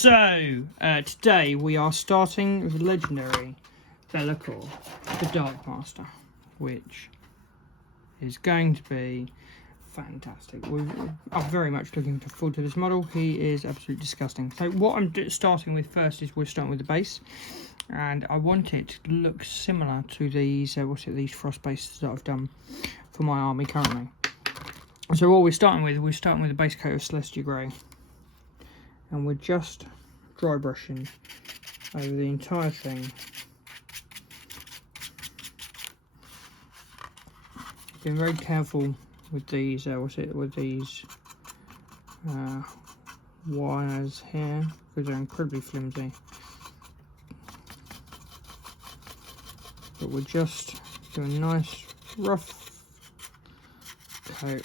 So, today we are starting with the legendary Bellacore, the Dark Master, which is going to be fantastic. I'm very much looking forward to this model. He is absolutely disgusting. So what I'm starting with first is we're starting with the base, and I want it to look similar to these these frost bases that I've done for my army currently. So what we're starting with a base coat of Celestia Grey, and we're just dry brushing over the entire thing. Being very careful with these wires here, because they're incredibly flimsy. But we're just doing a nice rough coat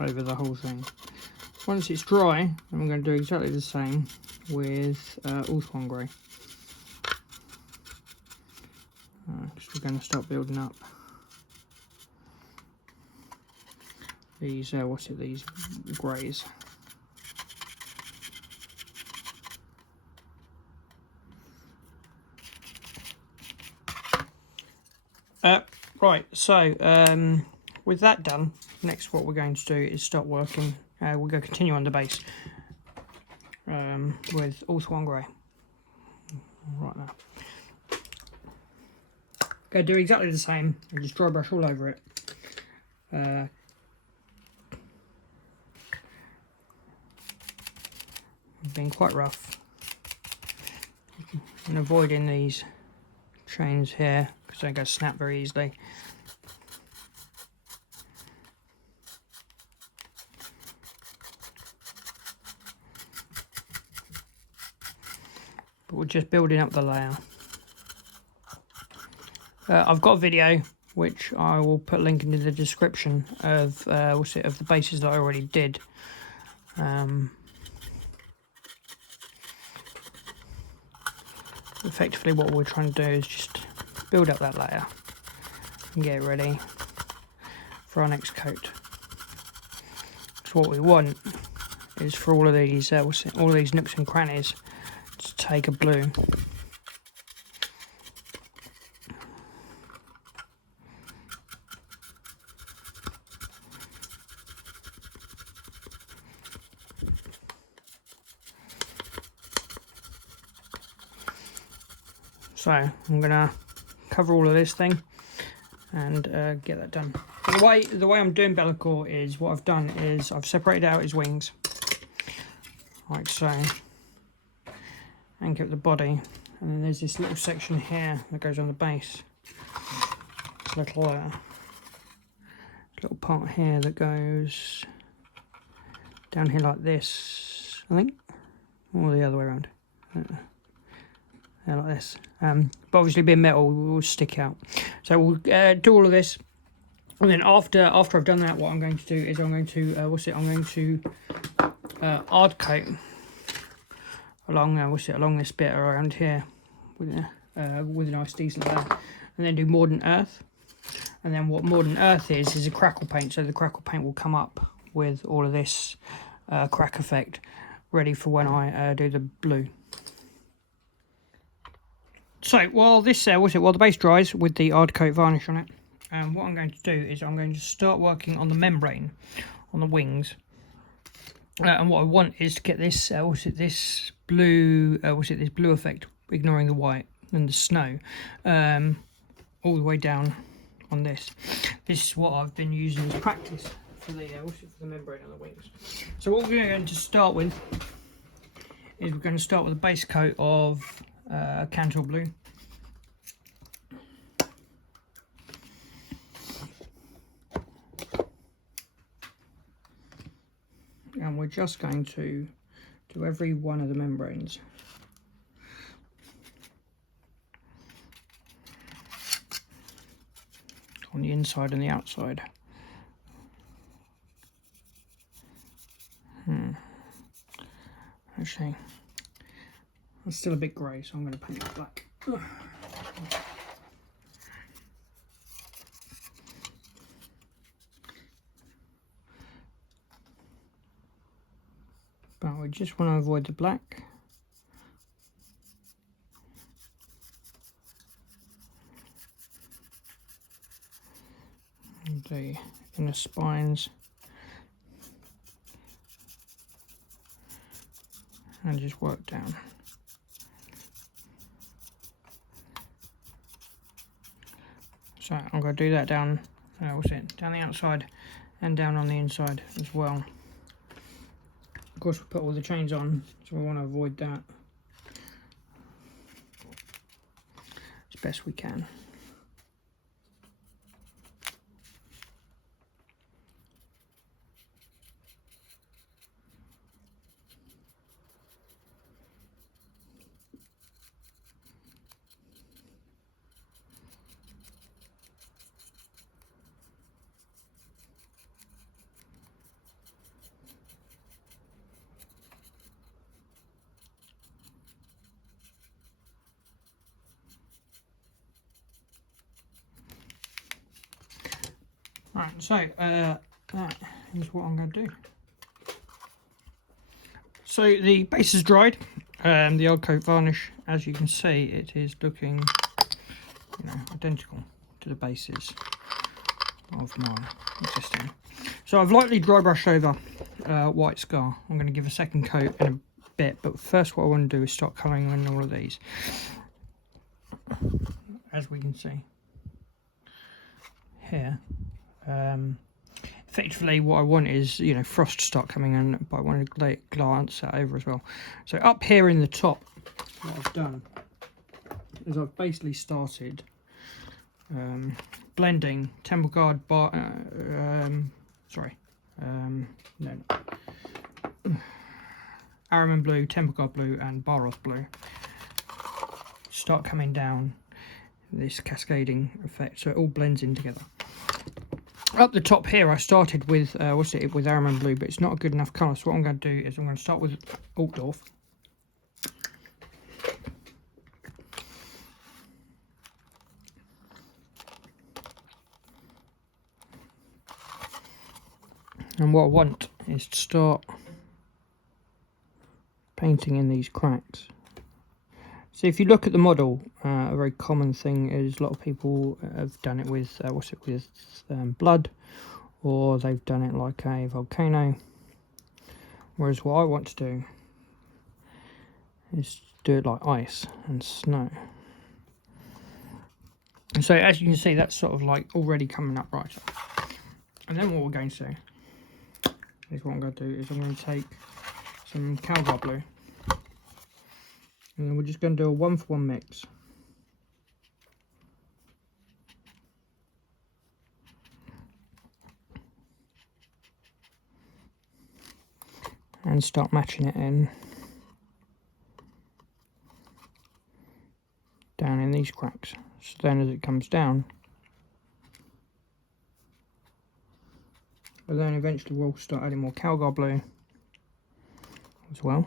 over the whole thing. Once it's dry, I'm going to do exactly the same with Ulthuan Grey, because we're going to start building up these these greys. Right, so with that done, next what we're going to do is start working. We're going to continue on the base with Ulthuan Grey right now. Going to do exactly the same and just dry brush all over it. Being quite rough and avoiding these chains here because they're going to snap very easily. But we're just building up the layer. I've got a video which I will put a link into the description of of the bases that I already did. Effectively what we're trying to do is just build up that layer and get it ready for our next coat. So what we want is for all of these nooks and crannies to take a blue. So I'm gonna cover all of this thing and get that done. The way I'm doing Bellacore is what I've done is I've separated out his wings like so, and kept the body, and then there's this little section here that goes on the base. This little part here that goes down here like this, I think, or the other way around. Yeah, like this. But obviously being metal will stick out. So we'll do all of this, and then after I've done that, what I'm going to do is I'm going to hard coat along along this bit around here with a nice decent layer, and then do Mordant Earth. And then what Mordant Earth is a crackle paint. So the crackle paint will come up with all of this crack effect, ready for when I do the blue. So while the base dries with the hard coat varnish on it, what I'm going to do is I'm going to start working on the membrane on the wings, and what I want is to get this this blue effect, ignoring the white and the snow, all the way down on this. This is what I've been using as practice for the membrane on the wings. So what we're going to start with is we're going to start with a base coat of Cantor Blue. And we're just going to do every one of the membranes. On the inside and the outside. Actually, it's still a bit grey, so I'm going to paint it black. but we just want to avoid the black. And the inner spines. And just work down. So I'm going to do that down, down the outside and down on the inside as well. Of course, we put all the chains on, so we want to avoid that as best we can. Right, so that is what I'm going to do. So the base is dried, the old coat varnish, as you can see, it is looking, identical to the bases of my existing. So I've lightly dry brushed over white scar. I'm going to give a second coat in a bit, but first what I want to do is start colouring in all of these, as we can see here. Effectively what I want is, frost to start coming in, but I want to glance that over as well. So up here in the top, what I've done is I've basically started blending Temple Guard Araman Blue, Temple Guard Blue and Baroth Blue. Start coming down this cascading effect, so it all blends in together. Up the top here I started with with Araman Blue, but it's not a good enough colour, so what I'm going to do is I'm going to start with Altdorf. And what I want is to start painting in these cracks. So if you look at the model, a very common thing is a lot of people have done it with blood, or they've done it like a volcano. Whereas what I want to do is do it like ice and snow. And so as you can see, that's sort of like already coming up brighter. And then what we're going to do is I'm going to take some Calgar Blue. And then we're just going to do a 1-for-1 mix. And start matching it in down in these cracks. So then as it comes down, but then eventually we'll start adding more Calgar Blue as well.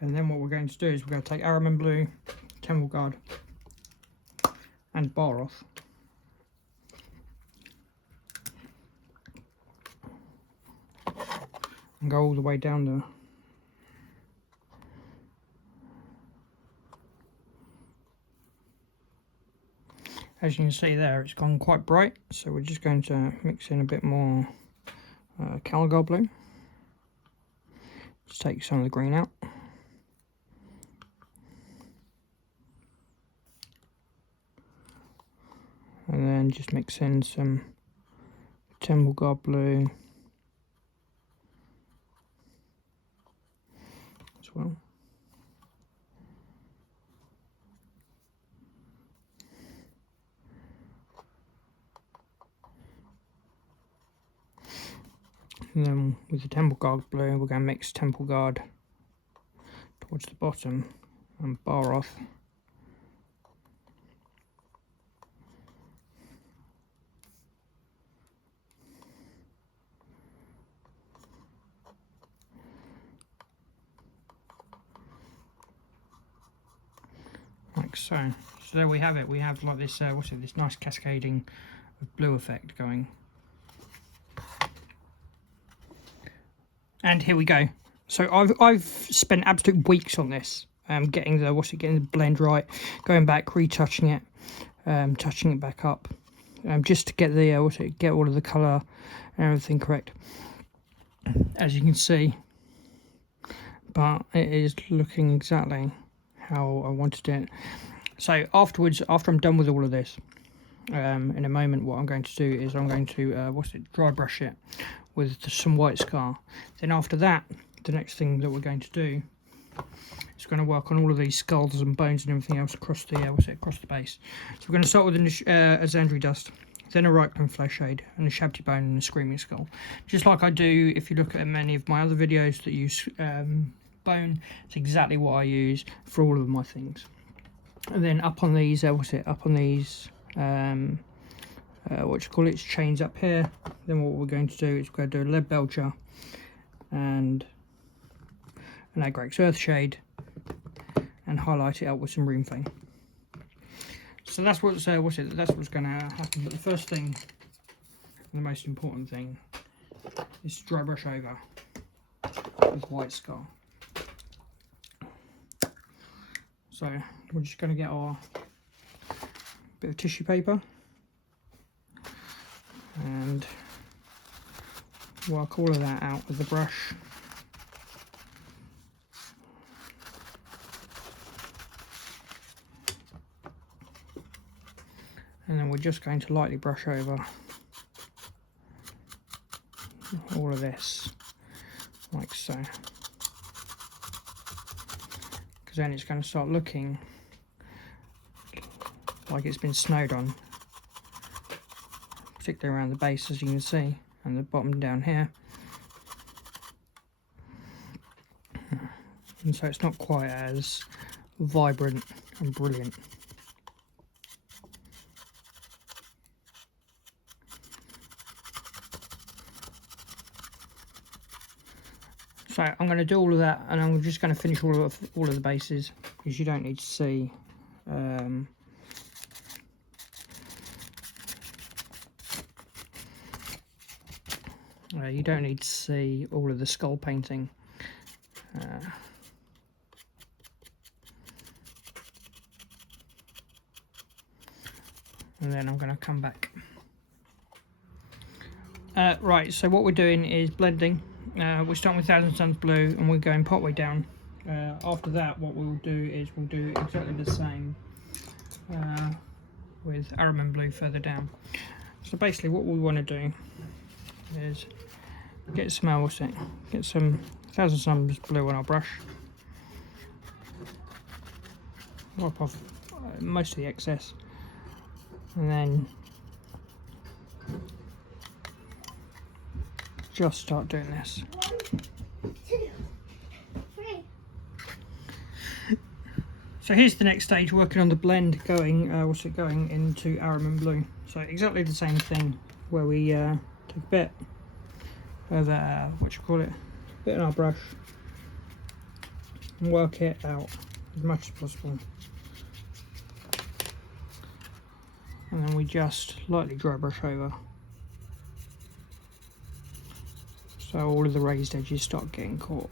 And then what we're going to do is we're going to take Araman Blue, Temple Guard and Baroth, and go all the way down there. As you can see there, it's gone quite bright, so we're just going to mix in a bit more Calgar Blue. Just take some of the green out. And then just mix in some Temple Guard Blue as well. And then with the Temple Guard Blue, we're going to mix Temple Guard towards the bottom and Baroth. Like so. So there we have it. We have like this, what's it? This nice cascading of blue effect going. And here we go. So I've spent absolute weeks on this, getting the blend right, going back, retouching it, touching it back up, just to get the get all of the colour and everything correct. As you can see, but it is looking exactly how I wanted it. So afterwards, after I'm done with all of this, in a moment, what I'm going to do is I'm going to dry brush it with some white scar. Then after that, the next thing that we're going to do is going to work on all of these skulls and bones and everything else across the across the base. So we're going to start with a Xandri dust, then a Reichland flesh shade, and a Shabty bone and a screaming skull. Just like I do if you look at many of my other videos that use bone, it's exactly what I use for all of my things. And then up on these, chains up here. Then what we're going to do is we're going to do a lead belcher and an Agrax earth shade and highlight it up with some Runefang. So that's what's going to happen. But the first thing, and the most important thing, is to dry brush over with white scar. So we're just going to get our bit of tissue paper and work all of that out with the brush. And then we're just going to lightly brush over all of this, like so. Because then it's going to start looking like it's been snowed on, particularly around the base, as you can see, and the bottom down here. And so it's not quite as vibrant and brilliant. So I'm going to do all of that, and I'm just going to finish all of the bases, because you don't need to see you don't need to see all of the skull painting. And then I'm going to come back. Right, so what we're doing is blending. We're starting with Thousand Suns Blue, and we're going part way down. After that, what we'll do is we'll do exactly the same with Araman Blue further down. So basically what we want to do is get some Thousand Suns Blue on our brush, wipe off most of the excess, and then just start doing this. 1, 2, 3. So here's the next stage, working on the blend, going into Araman Blue. So exactly the same thing, where we take a bit of bit in our brush and work it out as much as possible, and then we just lightly dry brush over, so all of the raised edges start getting caught.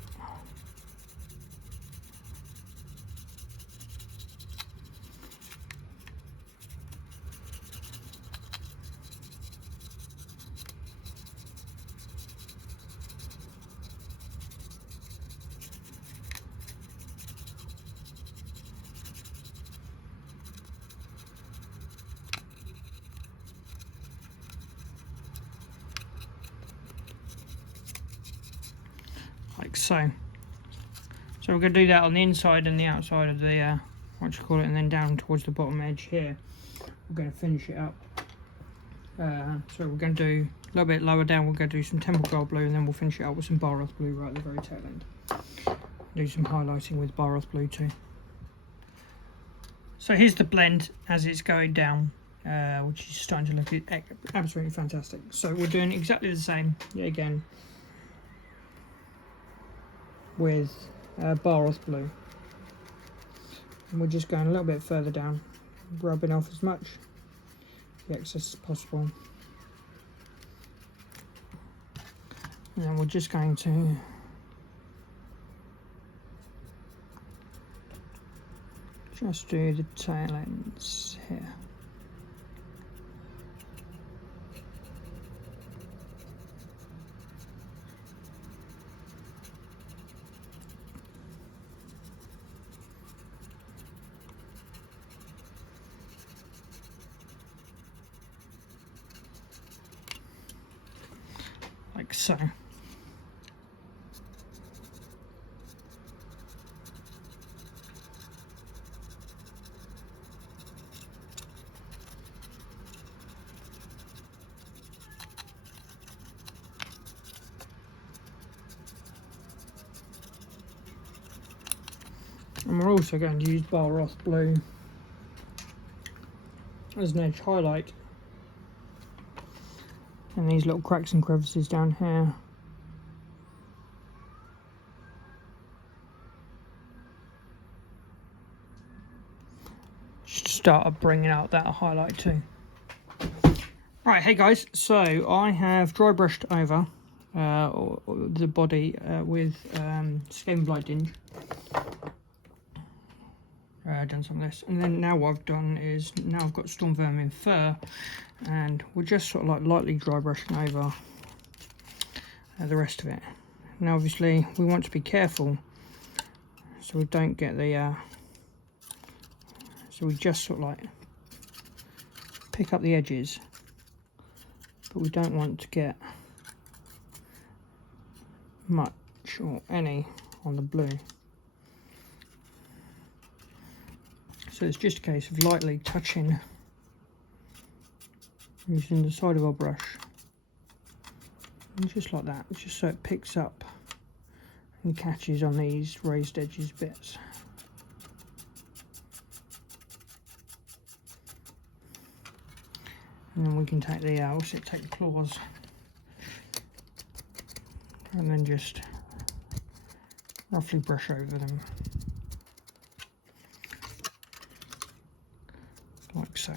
Like so. So we're going to do that on the inside and the outside of the and then down towards the bottom edge here. We're going to finish it up. So we're going to do a little bit lower down. We're going to do some Temple Gold Blue, and then we'll finish it up with some Baroth Blue right at the very tail end. Do some highlighting with Baroth Blue too. So here's the blend as it's going down, which is starting to look absolutely fantastic. So we're doing exactly the same yet again with Baroth Blue. And we're just going a little bit further down, rubbing off as much the excess as possible. And then we're just going to just do the tail ends here. Like so. And we're also going to use Bar Roth Blue as an edge highlight and these little cracks and crevices down here. Just to start bringing out that highlight too. Right, hey guys, so I have dry brushed over the body with skin blight dinge. Done some of this, and then now what I've done is now I've got storm vermin fur, and we're just sort of like lightly dry brushing over the rest of it. Now obviously we want to be careful so we don't get the so we just sort of like pick up the edges, but we don't want to get much or any on the blue. So it's just a case of lightly touching using the side of our brush, and just like that, just so it picks up and catches on these raised edges bits. And then we can take the take the claws and then just roughly brush over them like so.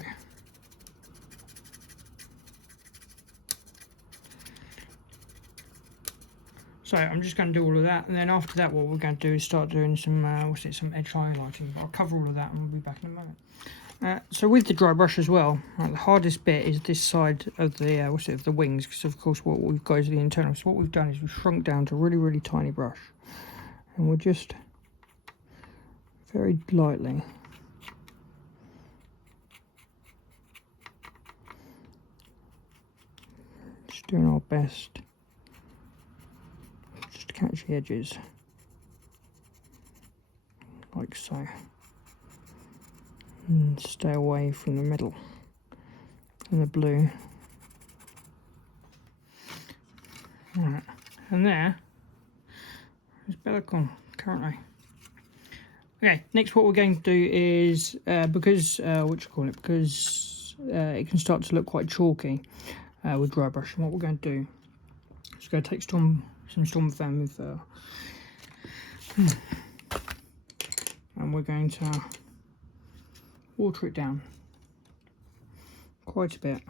So I'm just going to do all of that, and then after that what we're going to do is start doing some some edge highlighting, but I'll cover all of that and we'll be back in a moment. So with the dry brush as well, the hardest bit is this side of the of the wings, because of course what we've got is the internal. So what we've done is we've shrunk down to a really tiny brush, and we're just very lightly just doing our best just to catch the edges like so, and stay away from the middle and the blue. Right, and there is Bellicon currently. Okay, next what we're going to do is because it can start to look quite chalky with dry brush. And what we're going to do is go take some storm vermin fur, and we're going to water it down quite a bit.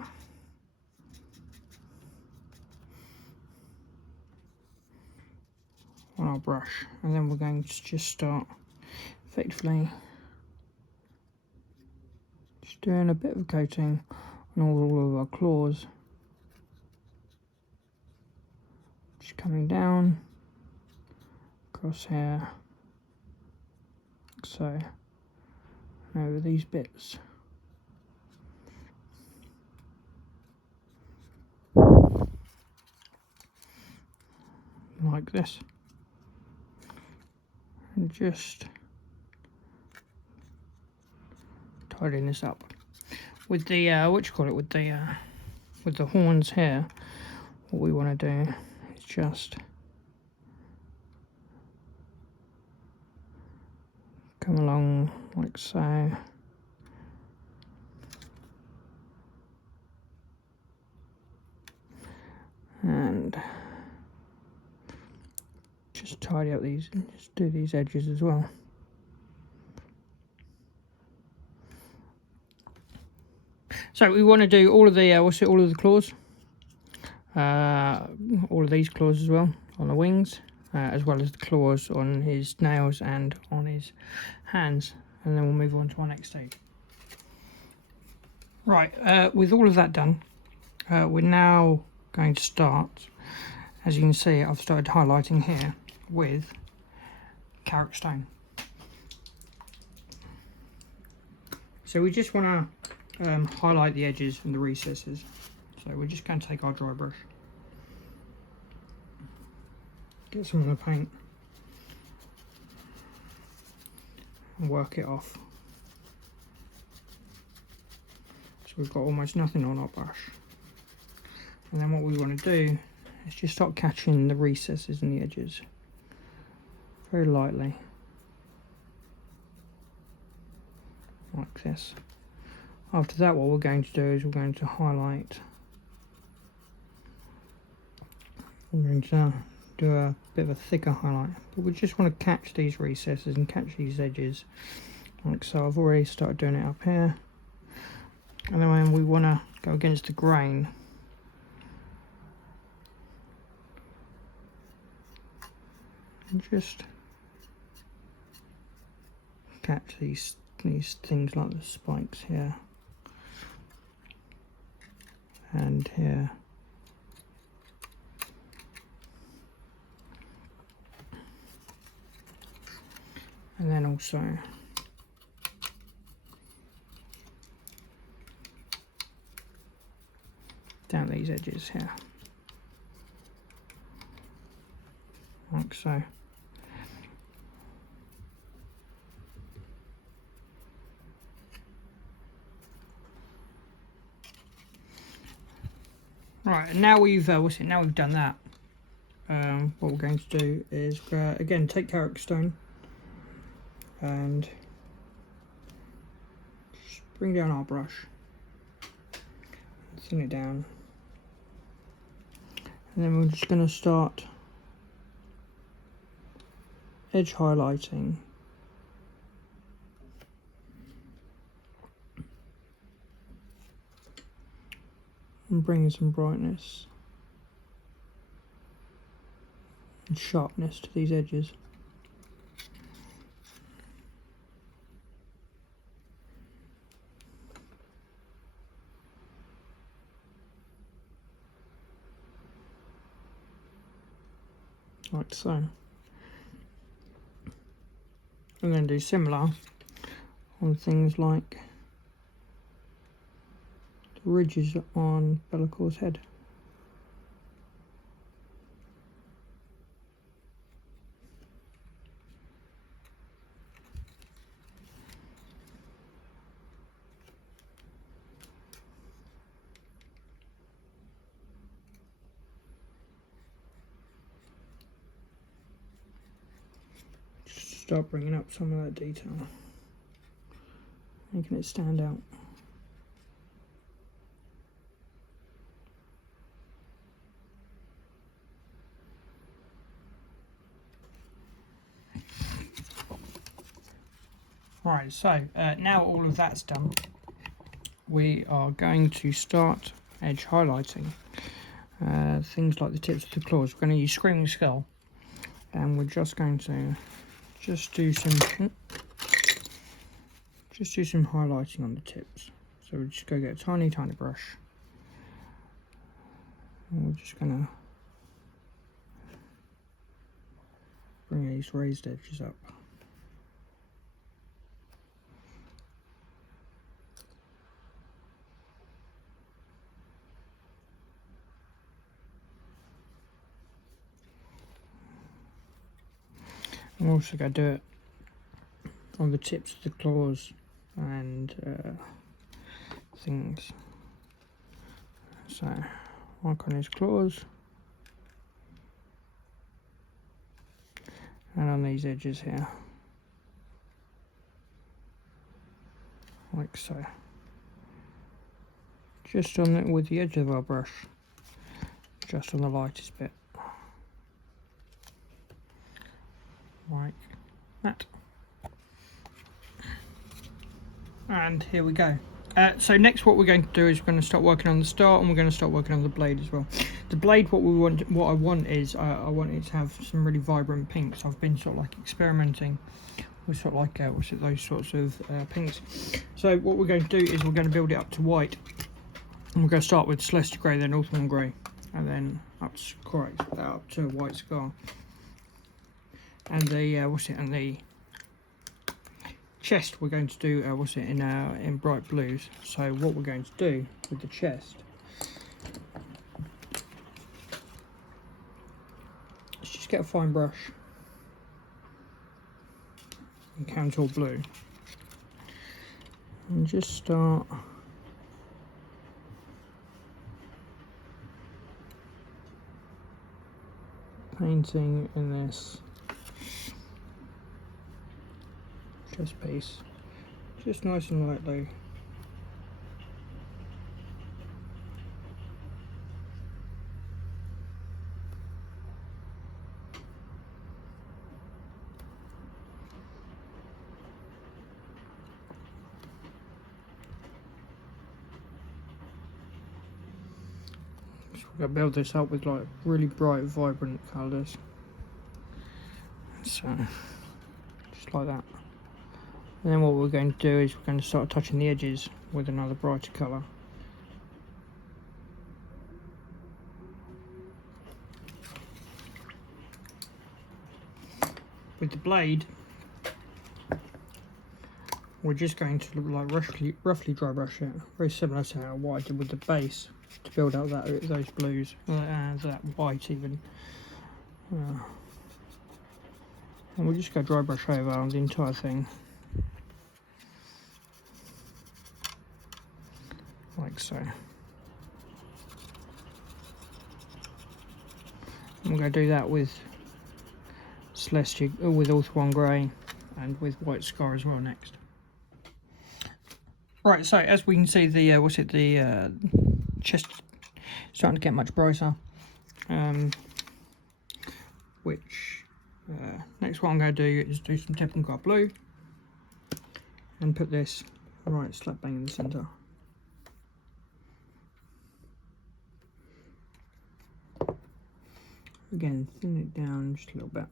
On our brush, and then we're going to just start effectively just doing a bit of coating on all of our claws, just coming down across here, like so, and over these bits. Like this. And just tidying this up with the with the horns here. What we want to do is just come along like so, and just tidy up these and just do these edges as well. So we want to do all of the all of the claws, all of these claws as well on the wings, as well as the claws on his nails and on his hands, and then we'll move on to our next stage. Right, with all of that done, we're now going to start. As you can see, I've started highlighting here with carrot stone. So we just want to highlight the edges and the recesses. So we're just going to take our dry brush, get some of the paint, and work it off. So we've got almost nothing on our brush. And then what we want to do is just start catching the recesses and the edges very lightly, like this. After that, what we're going to do is we're going to highlight. We're going to do a bit of a thicker highlight, but we just want to catch these recesses and catch these edges, like so. I've already started doing it up here, and then when we want to go against the grain, and just catch these things like the spikes here and here. And then also down these edges here, like so. Right, and now we've now we've done that. What we're going to do is again take carrot stone and just bring down our brush, thin it down, and then we're just going to start edge highlighting and bringing some brightness and sharpness to these edges. Like so. I'm going to do similar on things like the ridges on Bellacor's head. Start bringing up some of that detail, making it stand out. Right, so now all of that's done, we are going to start edge highlighting things like the tips of the claws. We're going to use Screaming Skull, and we're just going to do some highlighting on the tips. So we're just going to get a tiny brush, and we're just going to bring these raised edges up. I'm also going to do it on the tips of the claws and things. So, work on his claws and on these edges here, like so. Just on it with the edge of our brush, just on the lightest bit. Like that. And here we go. So next what we're going to do is we're going to start working on the start, and we're going to start working on the blade as well. The blade, what I want is I want it to have some really vibrant pinks. I've been sort of like experimenting with sort of like those sorts of pinks. So what we're going to do is we're going to build it up to white, and we're going to start with Celestial Grey, then Ultron Grey, and then up to a white scar. And the and the chest we're going to do in bright blues. So what we're going to do with the chest is just get a fine brush and contour blue and just start painting in this chest piece, just nice and lightly. So we're going to build this up with like really bright, vibrant colours. So just like that. And then what we're going to do is we're going to start touching the edges with another brighter colour. With the blade, we're just going to like roughly dry brush it, very similar to what I did with the base to build out those blues, that white even. And we'll just go dry brush over the entire thing. Like so. And we're going to do that with with Ultron Grey and with White Scar as well next. Right, so as we can see, the chest starting to get much brighter. Next what I'm going to do is do some Teppan Guard blue and put this right slap bang in the centre. Again, thin it down just a little bit.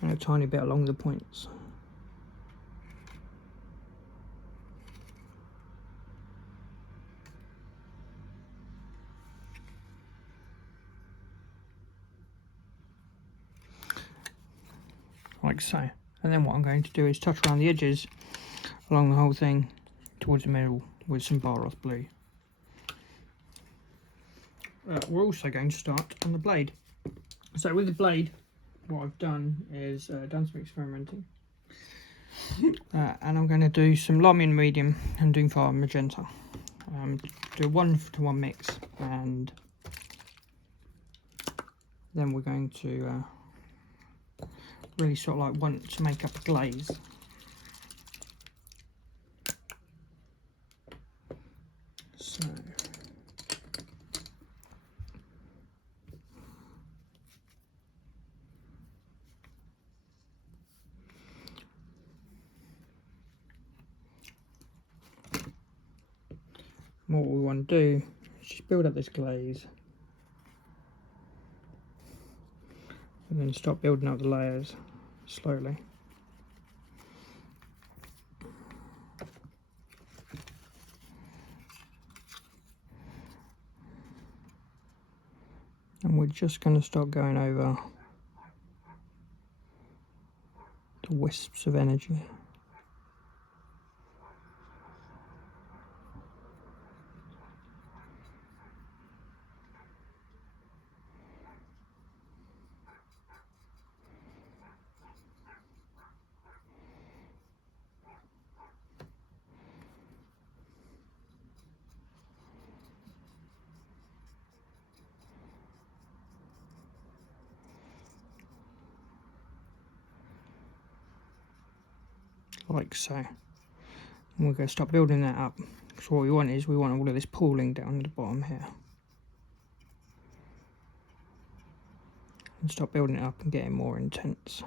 And a tiny bit along the points. Like so. And then what I'm going to do is touch around the edges along the whole thing towards the middle with some Baroth blue. We're also going to start on the blade. So with the blade, what I've done is done some experimenting. And I'm going to do some Lamian medium and Doomfire magenta. Do a 1-to-1 mix, and then we're going to really sort of like want to make up a glaze. So what we want to do is just build up this glaze and then start building up the layers slowly. And we're just going to start going over the wisps of energy. Like so. And we're going to start building that up. So what we want is, we want all of this pooling down at the bottom here. And start building it up and getting more intense.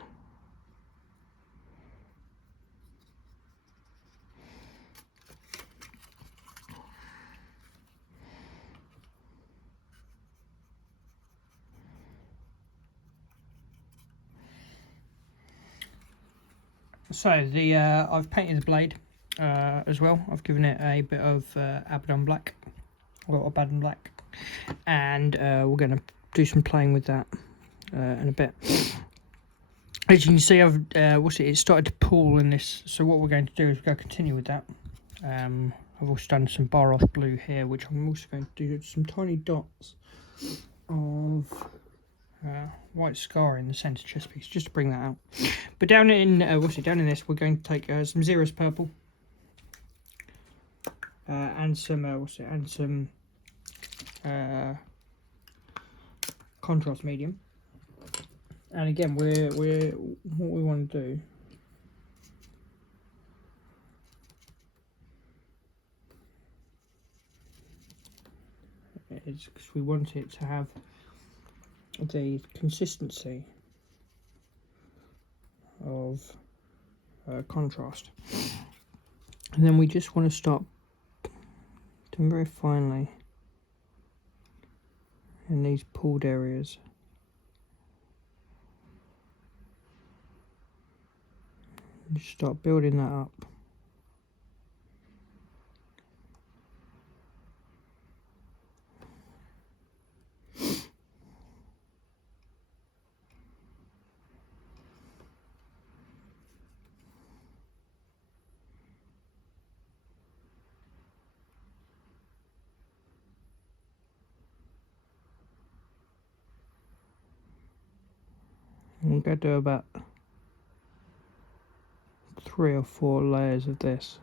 So I've painted the blade as well. I've given it a bit of Abaddon black, or Abaddon black, and we're going to do some playing with that in a bit. As you can see, it started to pool in this. So what we're going to do is we're going to continue with that. I've also done some Baroth blue here, which I'm also going to do some tiny dots of white scar in the centre chest piece, just to bring that out. But down in down in this, we're going to take some Xeris purple and some contrast medium. And again, we're what we want to do is, because we want it to have the consistency of contrast, and then we just want to start doing very finely in these pooled areas. Just start building that up. I'm going to do about 3 or 4 layers of this.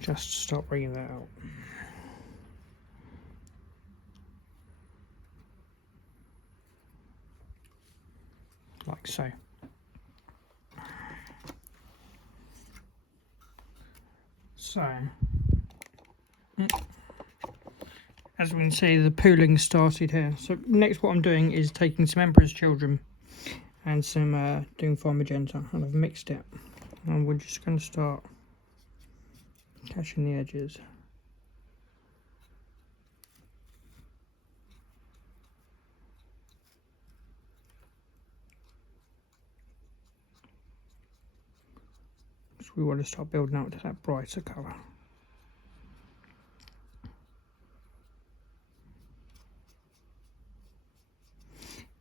Just to start bringing that out. Like so. So, as we can see, the pooling started here. So next what I'm doing is taking some Emperor's Children and some Doomfire Magenta, and I've mixed it. And we're just going to start catching the edges. So we want to start building out to that brighter colour.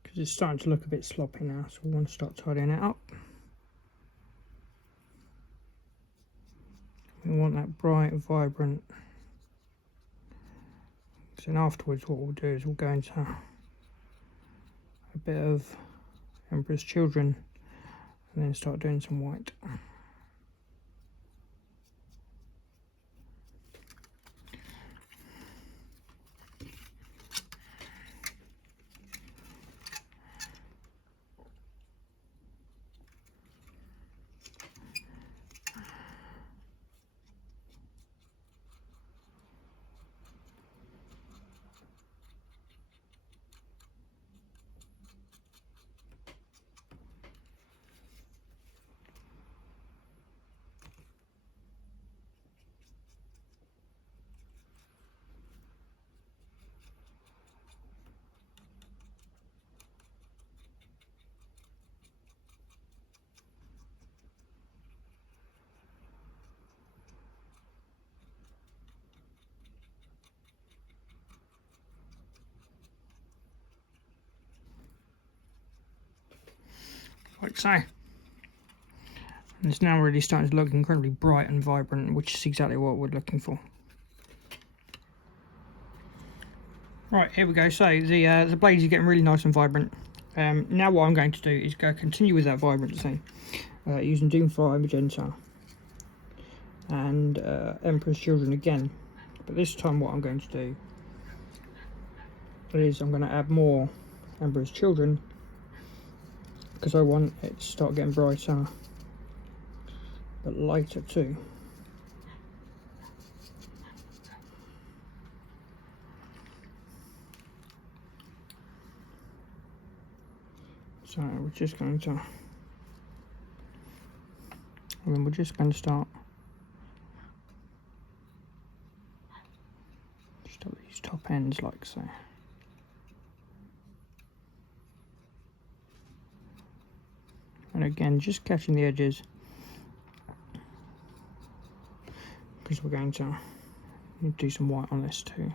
Because it's starting to look a bit sloppy now, so we want to start tidying it up. We want that bright, vibrant. So then afterwards what we'll do is we'll go into a bit of Emperor's Children and then start doing some white. Like so. And it's now really starting to look incredibly bright and vibrant, which is exactly what we're looking for. Right, here we go. So the blades are getting really nice and vibrant. Now what I'm going to do is go continue with that vibrancy using Doomfire Magenta and Emperor's Children again. But this time what I'm going to do is I'm going to add more Amber's Children because I want it to start getting brighter, but lighter too. So we're just going to, and then we're just going to start just at these top ends like so. And again, just catching the edges because we're going to do some white on this too.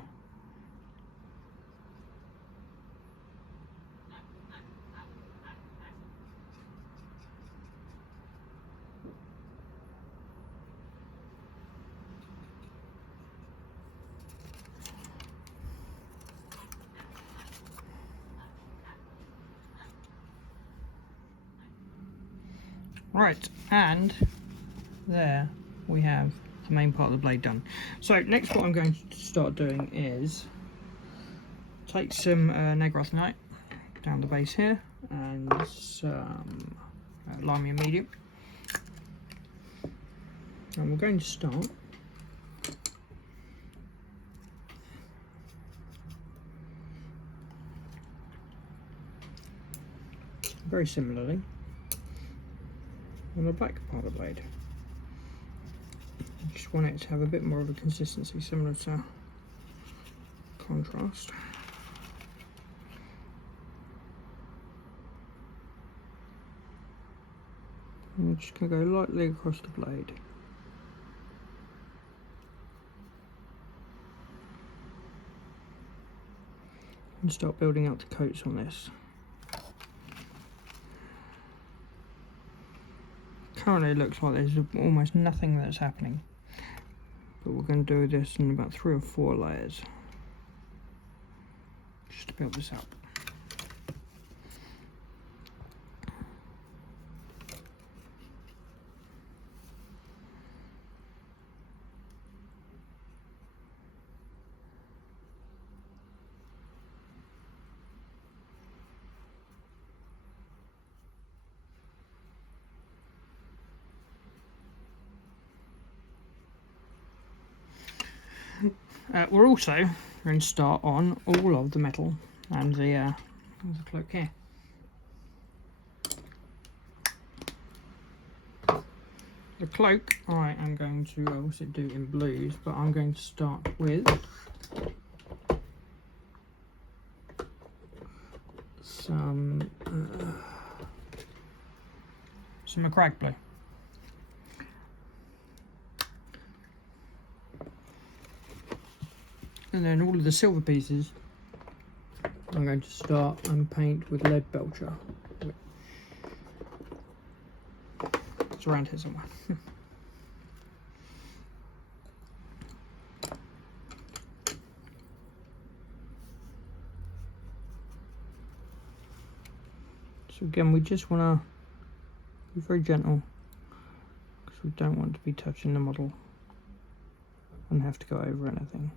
Right, and there we have the main part of the blade done. So next what I'm going to start doing is take some Negrathanite down the base here and some Lime Medium, and we're going to start very similarly on the back part of the blade. I just want it to have a bit more of a consistency similar to contrast. And I'm just going to go lightly across the blade. And start building out the coats on this. Currently it looks like there's almost nothing that's happening, but we're going to do this in about 3 or 4 layers just to build this up. We're also going to start on all of the metal and the cloak here. The cloak I am going to also do in blues, but I'm going to start with some McCrag blue. And then all of the silver pieces I'm going to start and paint with lead belcher. It's around here somewhere. So again, we just want to be very gentle because we don't want to be touching the model and have to go over anything.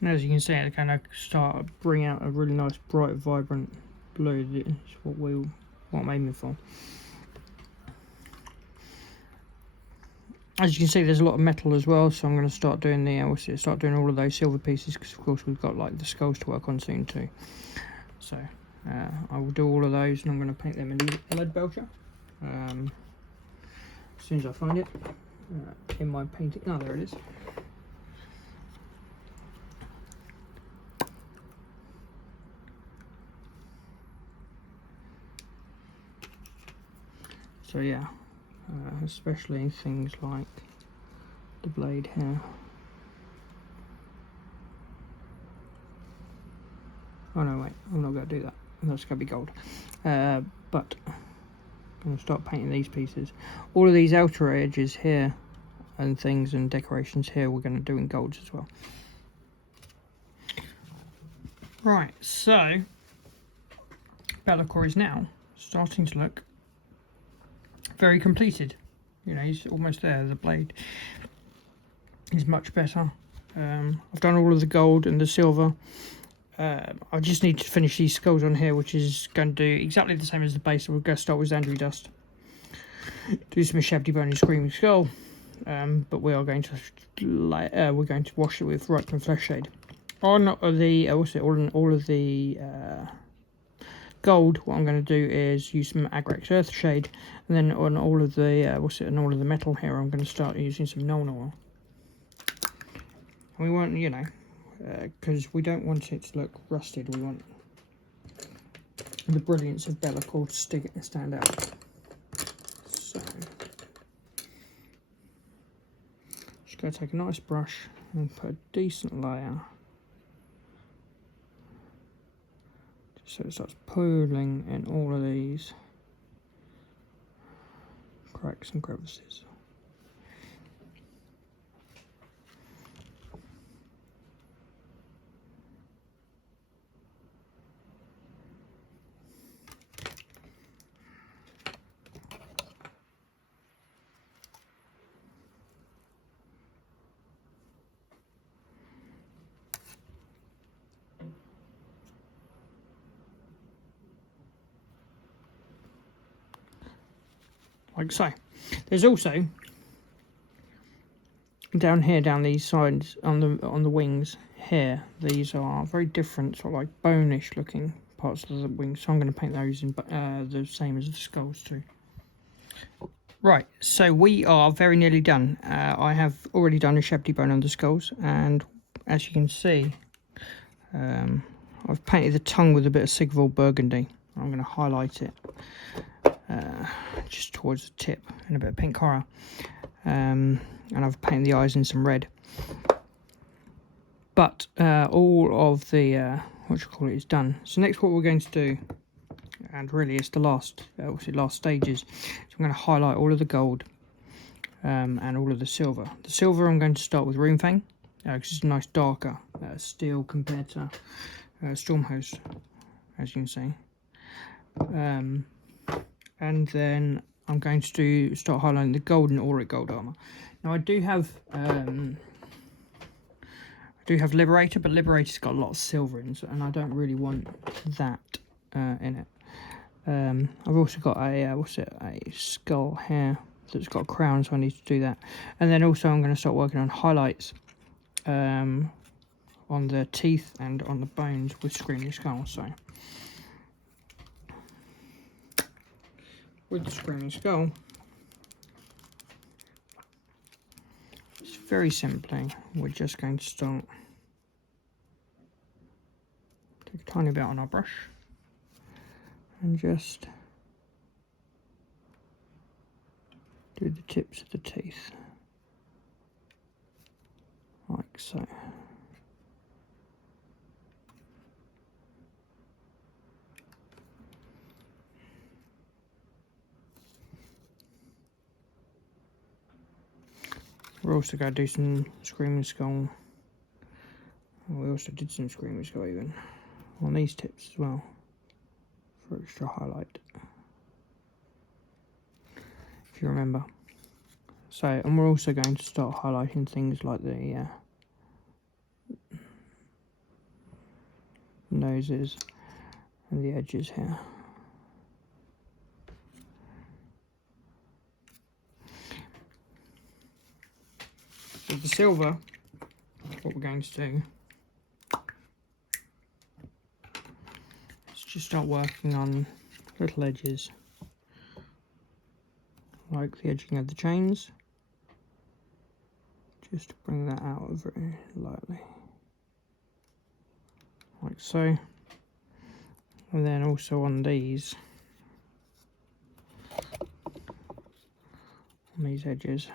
And as you can see, it kind of start to bring out a really nice, bright, vibrant blue. That's what I'm aiming for. As you can see, there's a lot of metal as well, so I'm going to start doing start doing all of those silver pieces because, of course, we've got like the skulls to work on soon too. So I will do all of those, and I'm going to paint them in lead belcher as soon as I find it in my painting. Oh, there it is. So yeah, especially things like the blade here. Oh no, wait, I'm not going to do that. that's going to be gold. But I'm going to start painting these pieces. All of these outer edges here and things and decorations here we're going to do in golds as well. Right, so Be'lakor is now starting to look very completed. You know, he's almost there. The blade is much better. I've done all of the gold and the silver. I just need to finish these skulls on here, which is going to do exactly the same as the base. So we're going to start with Xandri dust, do some Shabty Bone and Screaming Skull, but we are going to we're going to wash it with Ripening Flesh Shade. On the all of the gold, what I'm going to do is use some Agrax Earth Shade, and then on all of the on all of the metal here, I'm going to start using some Nuln Oil. And we want, you know, because we don't want it to look rusted. We want the brilliance of Be'lakor to stand out. So, just going to take a nice brush and put a decent layer, just so it starts pooling in all of these cracks and crevices. Like so. There's also down here, down these sides on the wings here, these are very different, sort of like bone-ish looking parts of the wings, so I'm going to paint those in the same as the skulls too. Right, so we are very nearly done. I have already done a Shabty Bone on the skulls, and as you can see, I've painted the tongue with a bit of Sigval Burgundy. I'm going to highlight it just towards the tip in a bit of pink horror, and I've painted the eyes in some red. But all of the is done. So next, what we're going to do, and really it's the last stages, so I'm going to highlight all of the gold and all of the silver. The silver I'm going to start with Runefang, because it's a nice darker steel compared to Stormhost, as you can see. And then I'm going to start highlighting the gold and Auric gold armor. Now I do have Liberator, but Liberator's got a lot of silver in, and I don't really want that in it. I've also got a skull here that's got a crown, so I need to do that. And then also I'm going to start working on highlights on the teeth and on the bones with Screaming Skull. So with the Screaming Skull, it's very simply, we're just going to start, take a tiny bit on our brush and just do the tips of the teeth, like so. We're also going to do some Screaming Skull. We also did some Screaming Skull even on these tips as well, for extra highlight, if you remember. So, and we're also going to start highlighting things like the noses and the edges here. With the silver, what we're going to do is just start working on little edges, like the edging of the chains, just to bring that out very lightly, like so. And then also on these edges.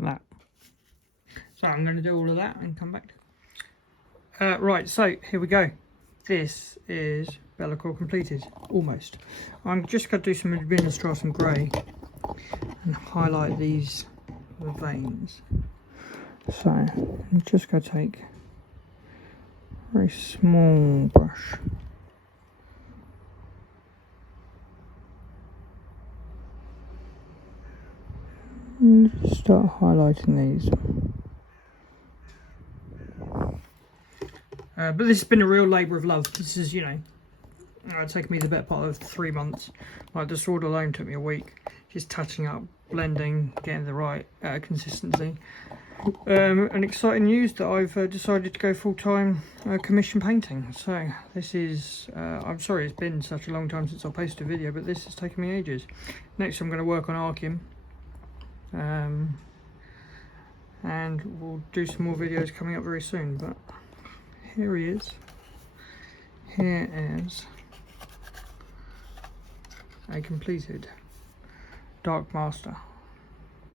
like that. So I'm going to do all of that and come back. Right, so here we go. This is Bellicor completed, almost. I'm just going to do some Administration Grey and highlight these veins. So I'm just going to take a very small brush. And start highlighting these. But this has been a real labour of love. This is, you know, it's taken me the better part of 3 months. Like, the sword alone took me a week. Just touching up, blending, getting the right consistency. And exciting news that I've decided to go full-time commission painting. So this is, I'm sorry it's been such a long time since I posted a video, but this has taken me ages. Next I'm going to work on arcing. And we'll do some more videos coming up very soon, but here he is. Here is a completed Dark Master.